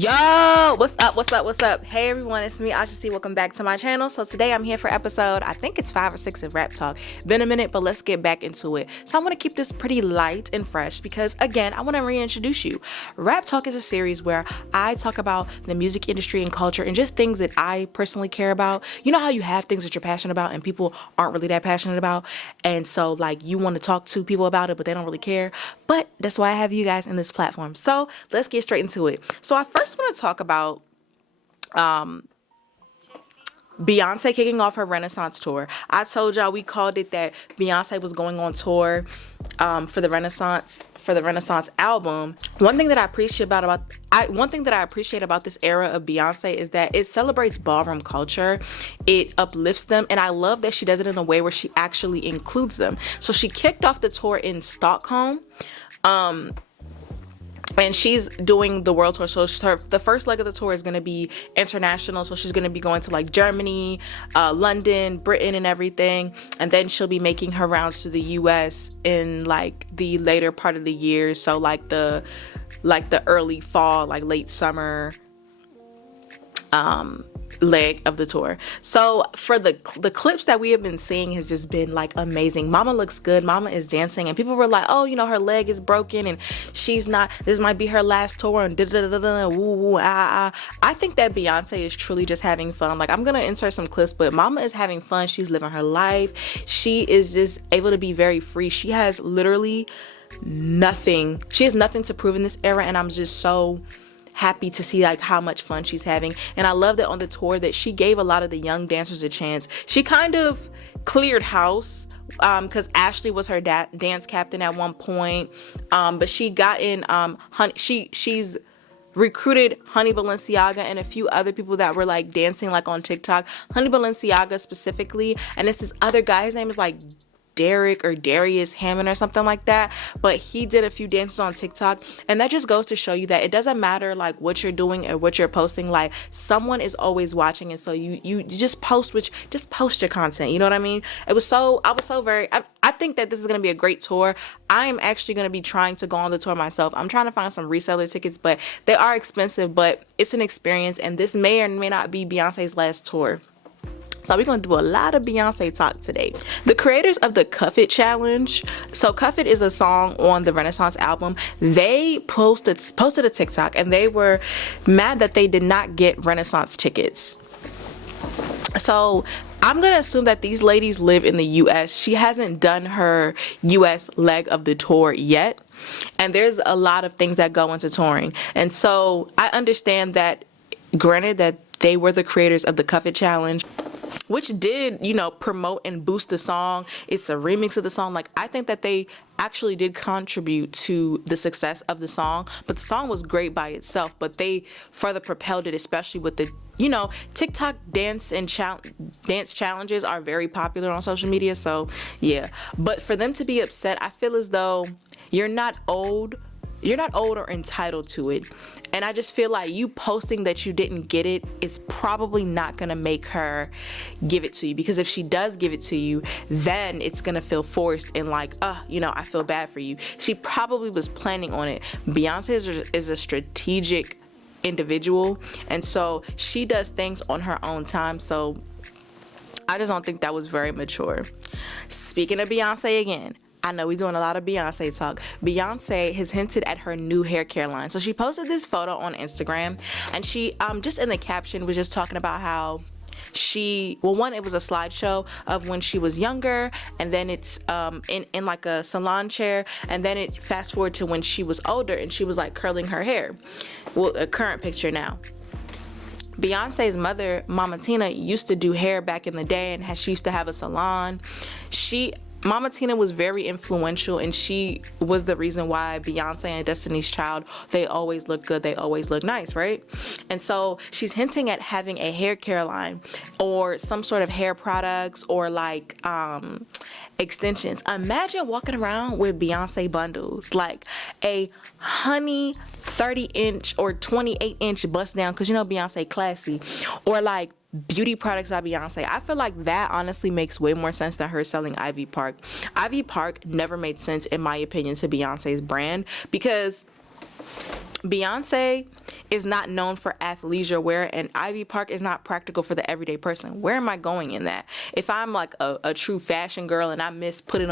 Yo, what's up? Hey everyone, it's me, Ashley. Welcome back to my channel. So today I'm here for episode, I think it's 5 or 6 of Rap Talk. Been a minute, but let's get back into it. So I want to keep this pretty light and fresh because, again, I want to reintroduce you. Rap Talk is a series where I talk about the music industry and culture and just things that I personally care about. You know how you have things that you're passionate about and people aren't really that passionate about, and so like you want to talk to people about it, but they don't really care. But that's why I have you guys in this platform. So let's get straight into it. So I first want to talk about Beyonce kicking off her Renaissance tour. I told y'all we called it that Beyonce was going on tour for the Renaissance album. One thing that I appreciate about this era of Beyonce is that it celebrates ballroom culture. It uplifts them, and I love that she does it in a way where she actually includes them. So she kicked off the tour in Stockholm. And she's doing the world tour. So the first leg of the tour is going to be international. So she's going to be going to like Germany, London, Britain, and everything. And then she'll be making her rounds to the US in like the later part of the year. So like the early fall, like late summer leg of the tour. So for the clips that we have been seeing has just been like amazing. Mama looks good. Mama is dancing, and people were like, oh, you know, her leg is broken and she's not, this might be her last tour and I think that Beyonce is truly just having fun. Like, I'm gonna insert some clips, but Mama is having fun. She's living her life. She is just able to be very free. She has literally nothing. She has nothing to prove in this era, and I'm just so happy to see like how much fun she's having. And I love that on the tour that she gave a lot of the young dancers a chance. She kind of cleared house because Ashley was her dance captain at one point, but she got in she's recruited Honey Balenciaga and a few other people that were like dancing like on TikTok. Honey Balenciaga specifically, and it's this other guy, his name is like Derek or Darius Hammond or something like that, but he did a few dances on TikTok, and that just goes to show you that it doesn't matter like what you're doing or what you're posting, like someone is always watching, and so you just post your content, you know what I mean? I think that this is going to be a great tour. I'm actually going to be trying to go on the tour myself. I'm trying to find some reseller tickets, but they are expensive, but it's an experience, and this may or may not be Beyonce's last tour. So we're going to do a lot of Beyonce talk today. The creators of the Cuff It challenge. So Cuff It is a song on the Renaissance album. They posted a TikTok, and they were mad that they did not get Renaissance tickets. So I'm going to assume that these ladies live in the US. She hasn't done her US leg of the tour yet. And there's a lot of things that go into touring. And so I understand that, granted that they were the creators of the Cuff It challenge, which did, you know, promote and boost the song. It's a remix of the song. Like, I think that they actually did contribute to the success of the song, but the song was great by itself, but they further propelled it, especially with the, you know, TikTok dance challenges are very popular on social media. So yeah, but for them to be upset, I feel as though you're not old or entitled to it. And I just feel like you posting that you didn't get it is probably not gonna make her give it to you, because if she does give it to you, then it's gonna feel forced and like, you know, I feel bad for you. She probably was planning on it. Beyonce is a strategic individual, and so she does things on her own time. So I just don't think that was very mature. Speaking of Beyonce again, I know we're doing a lot of Beyonce talk. Beyonce has hinted at her new hair care line. So she posted this photo on Instagram, and she just in the caption was just talking about how it was a slideshow of when she was younger, and then it's in like a salon chair, and then it fast forward to when she was older and she was like curling her hair. Well, a current picture now. Beyonce's mother, Mama Tina, used to do hair back in the day, and she used to have a salon. Mama Tina was very influential, and she was the reason why Beyonce and Destiny's Child, they always look good, they always look nice, right? And so she's hinting at having a hair care line or some sort of hair products or like extensions. Imagine walking around with Beyonce bundles, like a honey 30-inch or 28-inch bust down, because you know Beyonce classy, or like beauty products by Beyonce. I feel like that honestly makes way more sense than her selling Ivy Park. Ivy Park never made sense, in my opinion, to Beyonce's brand, because Beyonce is not known for athleisure wear, and Ivy Park is not practical for the everyday person. Where am I going in that? If I'm like a true fashion girl and I miss to put it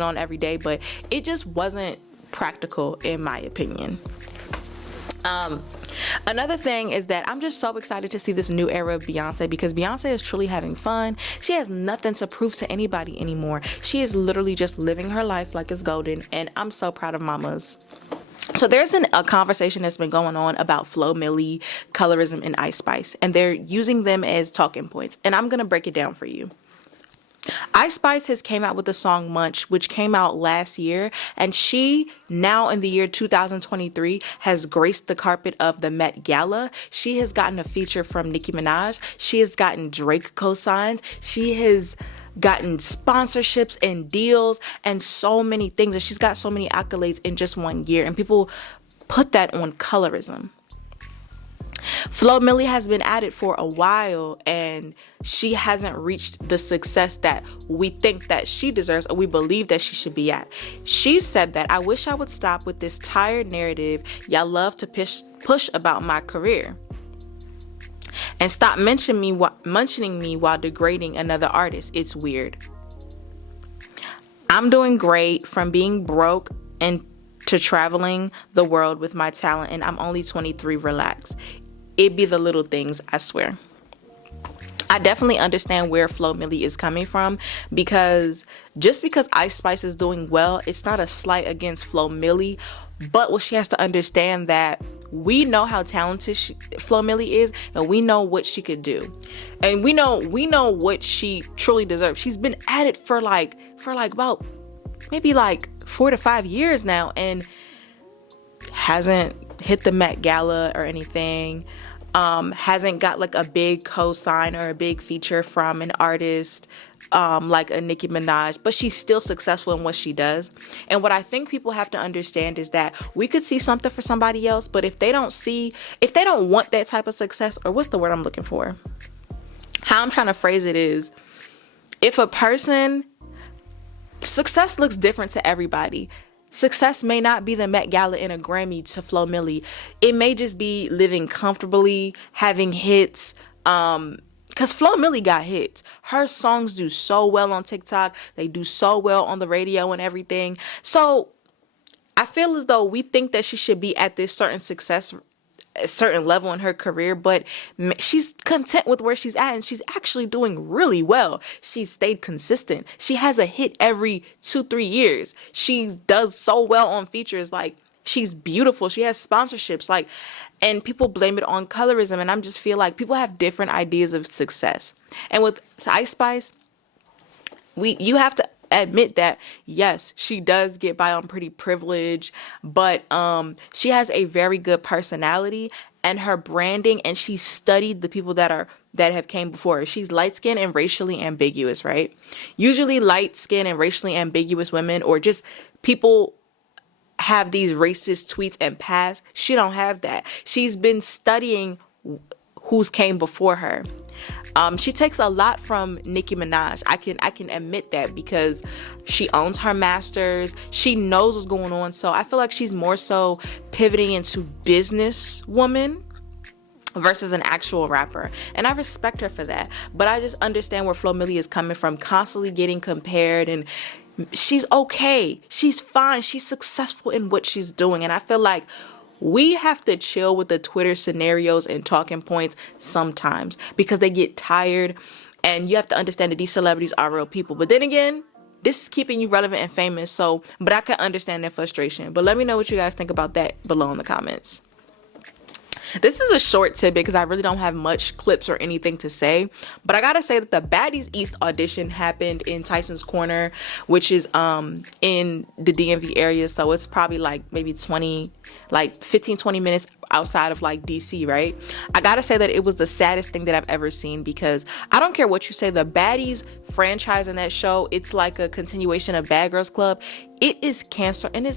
on every day, but it just wasn't practical in my opinion. Another thing is that I'm just so excited to see this new era of Beyonce, because Beyonce is truly having fun. She has nothing to prove to anybody anymore. She is literally just living her life like it's golden, and I'm so proud of mamas. So there's a conversation that's been going on about Flo Milli, colorism, and Ice Spice, and they're using them as talking points, and I'm gonna break it down for you. Ice Spice has came out with the song Munch, which came out last year, and she now in the year 2023 has graced the carpet of the Met Gala. She has gotten a feature from Nicki Minaj. She has gotten Drake cosigns. She has gotten sponsorships and deals and so many things, and she's got so many accolades in just 1 year, and people put that on colorism. Flo Milli has been at it for a while, and she hasn't reached the success that we think that she deserves, or we believe that she should be at. She said that, "I wish I would stop with this tired narrative y'all love to push about my career, and stop mentioning me while degrading another artist. It's weird. I'm doing great, from being broke and to traveling the world with my talent, and I'm only 23, relax. It be the little things, I swear." I definitely understand where Flo Milli is coming from, because just because Ice Spice is doing well, it's not a slight against Flo Milli, but what she has to understand that we know how talented Flo Milli is, and we know what she could do, and we know what she truly deserves. She's been at it for about maybe 4 to 5 years now, and hasn't hit the Met Gala or anything. Hasn't got like a big co-sign or a big feature from an artist like a Nicki Minaj, but she's still successful in what she does. And what I think people have to understand is that we could see something for somebody else, but if they don't want that type of success, or what's the word I'm looking for? How I'm trying to phrase it is, if a person, success looks different to everybody. Success may not be the Met Gala and a Grammy to Flo Milli. It may just be living comfortably, having hits. Because Flo Milli got hits. Her songs do so well on TikTok. They do so well on the radio and everything. So I feel as though we think that she should be at this certain level in her career, but she's content with where she's at, and she's actually doing really well. She's stayed consistent. She has a hit every 2-3 years. She does so well on features. Like, she's beautiful. She has sponsorships, and people blame it on colorism, and I just feel like people have different ideas of success. And with Ice Spice, you have to admit that, yes, she does get by on pretty privilege, but she has a very good personality and her branding, and she studied the people that have came before her. She's light-skinned and racially ambiguous, right? Usually light-skinned and racially ambiguous women, or just people, have these racist tweets and past. She don't have that. She's been studying who's came before her. She takes a lot from Nicki Minaj. I can admit that, because she owns her masters. She knows what's going on. So I feel like she's more so pivoting into businesswoman versus an actual rapper. And I respect her for that. But I just understand where Flo Milli is coming from, constantly getting compared, and she's okay. She's fine. She's successful in what she's doing. And I feel like we have to chill with the Twitter scenarios and talking points sometimes, because they get tired, and you have to understand that these celebrities are real people. But then again, this is keeping you relevant and famous. But I can understand their frustration. But let me know what you guys think about that below in the comments. This is a short tidbit because I really don't have much clips or anything to say, but I gotta say that the Baddies East audition happened in Tyson's Corner, which is in the DMV area, so it's probably maybe 15-20 minutes outside of DC, right? I gotta say that it was the saddest thing that I've ever seen, because I don't care what you say, the Baddies franchise in that show, it's like a continuation of Bad Girls Club. It is cancer, and it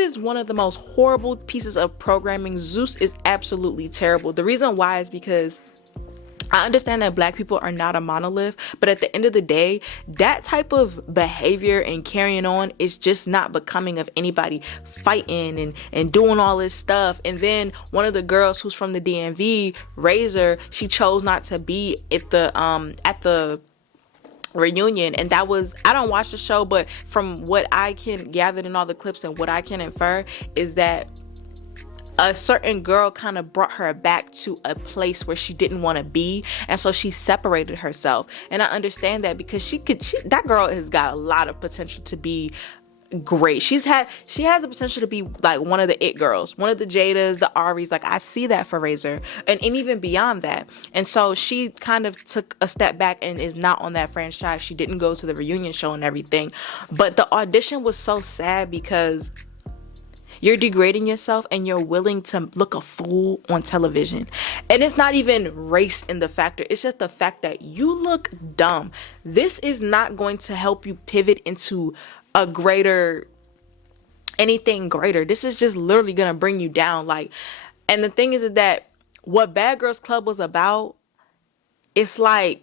is one of the most horrible pieces of programming. Zeus is absolutely terrible. The reason why is because I understand that black people are not a monolith, but at the end of the day, that type of behavior and carrying on is just not becoming of anybody, fighting and doing all this stuff. And then one of the girls who's from the DMV, Razor, she chose not to be at the reunion. And that was, I don't watch the show, but from what I can gather in all the clips and what I can infer is that a certain girl kind of brought her back to a place where she didn't want to be, and so she separated herself. And I understand that, because that girl has got a lot of potential to be great. She has the potential to be like one of the it girls, one of the Jadas, the Aries. Like, I see that for Razor, and even beyond that. And so she kind of took a step back and is not on that franchise. She didn't go to the reunion show and everything, but the audition was so sad because you're degrading yourself and you're willing to look a fool on television. And it's not even race in the factor. It's just the fact that you look dumb. This is not going to help you pivot into anything greater. This is just literally going to bring you down. Like, and the thing is that what Bad Girls Club was about, it's like,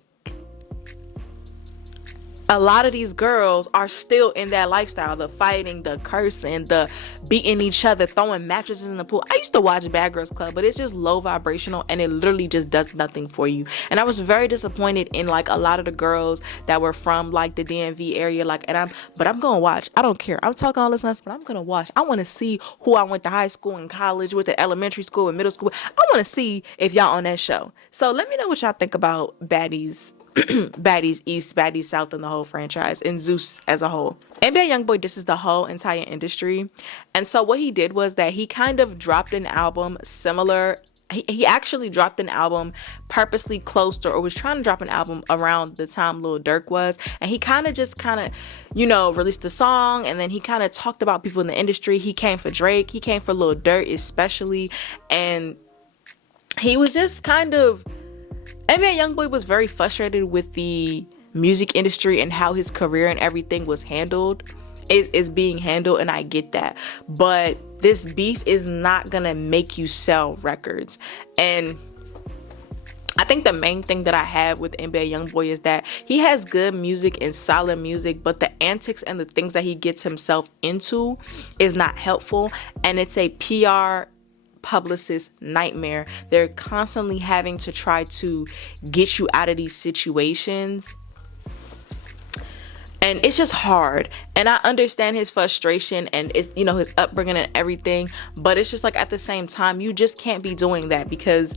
a lot of these girls are still in that lifestyle, the fighting, the cursing, the beating each other, throwing mattresses in the pool. I used to watch Bad Girls Club, but it's just low vibrational and it literally just does nothing for you. And I was very disappointed in like a lot of the girls that were from like the DMV area. Like, but I'm gonna watch. I don't care. I'm talking all this mess, but I'm gonna watch. I want to see who I went to high school and college with, the elementary school and middle school. I want to see if y'all on that show. So let me know what y'all think about Baddies. Baddies East, Baddies South, and the whole franchise, and Zeus as a whole. NBA YoungBoy disses the whole entire industry. And so what he did was that he kind of dropped an album similar. He actually dropped an album purposely close to, or was trying to drop an album around the time Lil Durk was. And he kind of, released the song. And then he kind of talked about people in the industry. He came for Drake. He came for Lil Durk especially. And he was just kind of, NBA YoungBoy was very frustrated with the music industry and how his career and everything was handled, is being handled, and I get that. But this beef is not gonna make you sell records. And I think the main thing that I have with NBA YoungBoy is that he has good music and solid music, but the antics and the things that he gets himself into is not helpful, and it's a PR publicist nightmare. They're constantly having to try to get you out of these situations, and it's just hard. And I understand his frustration and it's, his upbringing and everything, but it's just like, at the same time, you just can't be doing that, because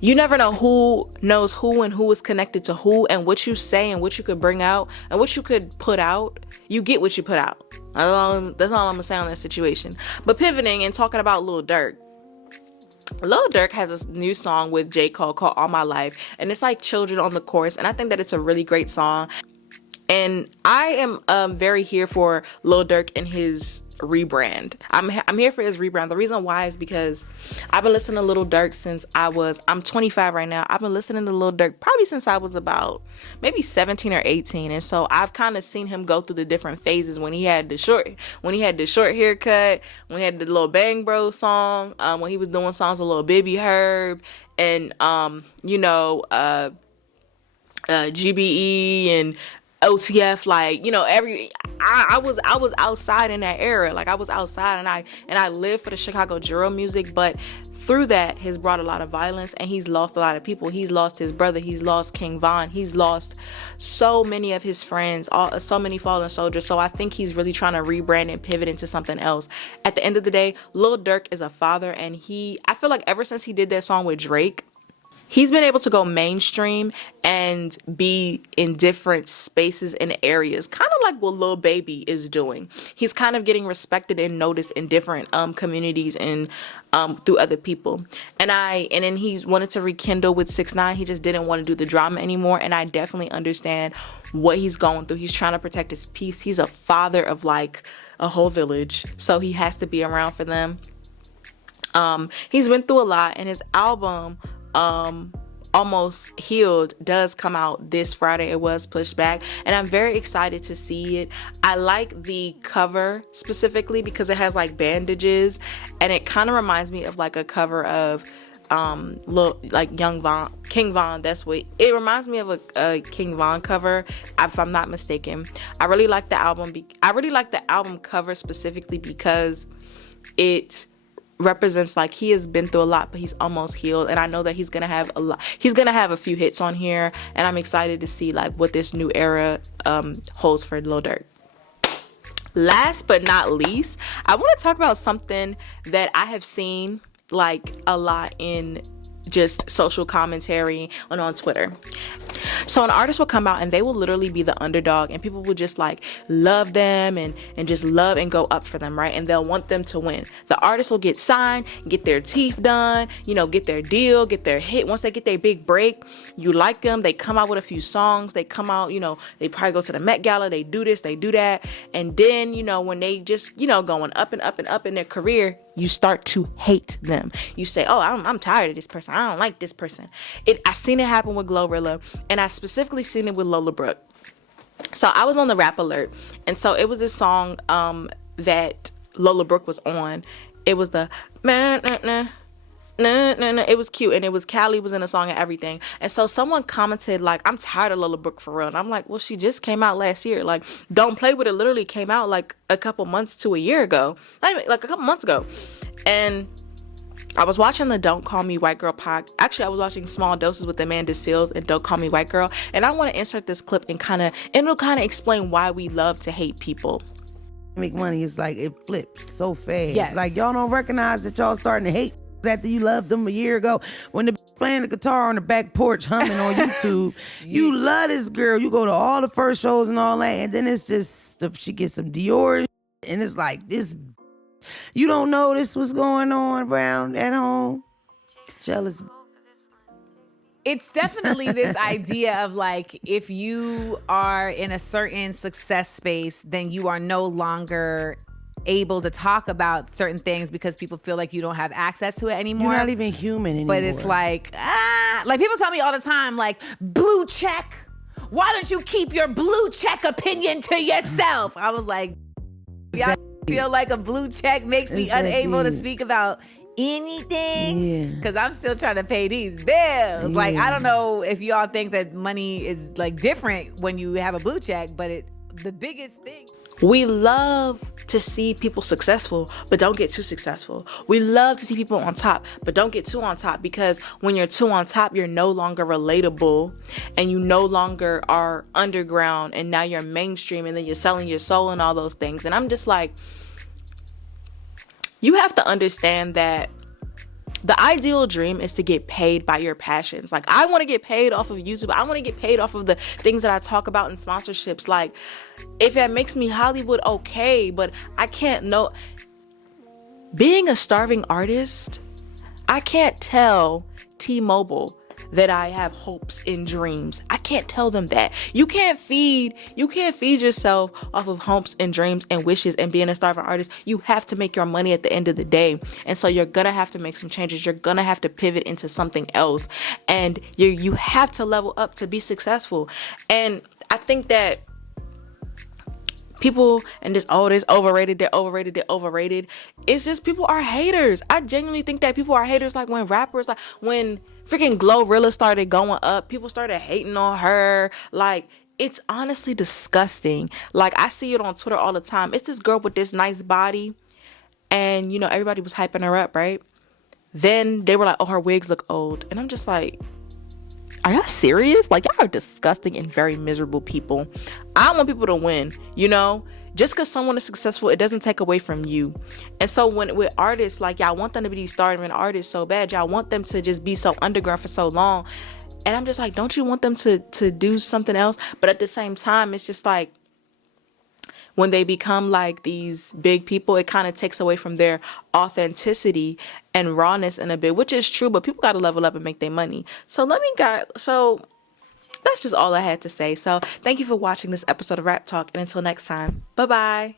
you never know who knows who and who is connected to who, and what you say and what you could bring out and what you could put out. You get what you put out. That's all I'm gonna say on that situation. But pivoting and talking about Lil Durk. Lil Durk has a new song with J. Cole called All My Life, and it's like children on the chorus, and I think that it's a really great song. And I am very here for Lil Durk and his rebrand. I'm here for his rebrand. The reason why is because I've been listening to Lil Durk since I'm 25 right now. I've been listening to Lil Durk probably since I was about maybe 17 or 18, and so I've kind of seen him go through the different phases. When he had the short haircut, when he had the Lil Bang Bro song, when he was doing songs with Lil Bibby Herb, and GBE and OTF, I was outside in that era. Like, I was outside, and I lived for the Chicago drill music, but through that has brought a lot of violence, and he's lost a lot of people. He's lost his brother, he's lost King Von, he's lost so many of his friends, so many fallen soldiers. So I think he's really trying to rebrand and pivot into something else. At the end of the day, Lil Durk is a father, and I feel like ever since he did that song with Drake, he's been able to go mainstream and be in different spaces and areas, kind of like what Lil Baby is doing. He's kind of getting respected and noticed in different communities and through other people. And then he wanted to rekindle with 6ix9ine. He just didn't want to do the drama anymore. And I definitely understand what he's going through. He's trying to protect his peace. He's a father of like a whole village, so he has to be around for them. He's been through a lot, and his album Almost Healed does come out this Friday. It was pushed back, and I'm very excited to see it. I like the cover specifically because it has like bandages, and it kind of reminds me of like a cover of Young Von, King Von. That's what it reminds me of, a King Von cover, if I'm not mistaken. I really like the album. I really like the album cover specifically because it represents like he has been through a lot, but he's almost healed. And I know that he's gonna have a few hits on here, and I'm excited to see like what this new era holds for Lil Durk. Last but not least, I want to talk about something that I have seen like a lot in just social commentary and on Twitter. So an artist will come out and they will literally be the underdog, and people will just like love them and just love and go up for them, right? And they'll want them to win. The artist will get signed, get their teeth done, get their deal, get their hit. Once they get their big break, you like them, they come out with a few songs, they come out, they probably go to the Met Gala, they do this, they do that. And then, when they just, going up and up and up in their career, you start to hate them. You say, oh, I'm tired of this person. I don't like this person. I seen it happen with Glorilla, and I specifically seen it with Lola Brooke. So I was on the Rap Alert, and so it was this song that Lola Brooke was on. It was the it was cute, and it was Callie was in the song and everything. And so someone commented like, I'm tired of Lola Brooke for real. And I'm like, well, she just came out last year. Like, Don't Play With It literally came out like a couple months to a year ago. Like a couple months ago. And I was watching the Don't Call Me White Girl podcast. Actually, I was watching Small Doses with Amanda Seales and Don't Call Me White Girl. And I want to insert this clip and it'll kind of explain why we love to hate people. Make money, it's like it flips so fast. Yes. Like y'all don't recognize that y'all starting to hate after you loved them a year ago when the playing the guitar on the back porch humming on YouTube. You love this girl. You go to all the first shows and all that, and then it's just she gets some Dior and it's like this. You don't know this was going on around at home. Jealous. It's definitely this idea of like, if you are in a certain success space, then you are no longer able to talk about certain things because people feel like you don't have access to it anymore. You're not even human anymore. But it's like people tell me all the time, like, blue check. Why don't you keep your blue check opinion to yourself? I was like, y'all feel like a blue check makes me unable to speak about anything? Because I'm still trying to pay these bills. Like, I don't know if y'all think that money is like different when you have a blue check, but the biggest thing. We love to see people successful, but don't get too successful. We love to see people on top, but don't get too on top, because when you're too on top, you're no longer relatable and you no longer are underground, and now you're mainstream, and then you're selling your soul and all those things. And I'm just like, you have to understand that the ideal dream is to get paid by your passions. Like, I want to get paid off of YouTube. I want to get paid off of the things that I talk about in sponsorships. Like, if that makes me Hollywood, okay, but I can't know. Being a starving artist, I can't tell T-Mobile that I have hopes and dreams. I can't tell them that. You can't feed yourself off of hopes and dreams and wishes and being a starving artist. You have to make your money at the end of the day. And so you're gonna have to make some changes. You're gonna have to pivot into something else. And you have to level up to be successful. And I think that people and this overrated, they're overrated. It's just people are haters. I genuinely think that people are haters. Like when rappers, like when freaking Glorilla started going up, people started hating on her. Like, it's honestly disgusting. Like, I see it on Twitter all the time. It's this girl with this nice body, and everybody was hyping her up, right? Then they were like, oh, her wigs look old. And I'm just like, are y'all serious? Like, y'all are disgusting and very miserable people. I want people to win, Just because someone is successful, it doesn't take away from you. And so with artists, like, y'all want them to be these starving artists so bad. Y'all want them to just be so underground for so long. And I'm just like, don't you want them to do something else? But at the same time, it's just like, when they become like these big people, it kind of takes away from their authenticity and rawness in a bit, which is true, but people got to level up and make their money. So that's just all I had to say. So thank you for watching this episode of Rap Talk, and until next time, bye-bye.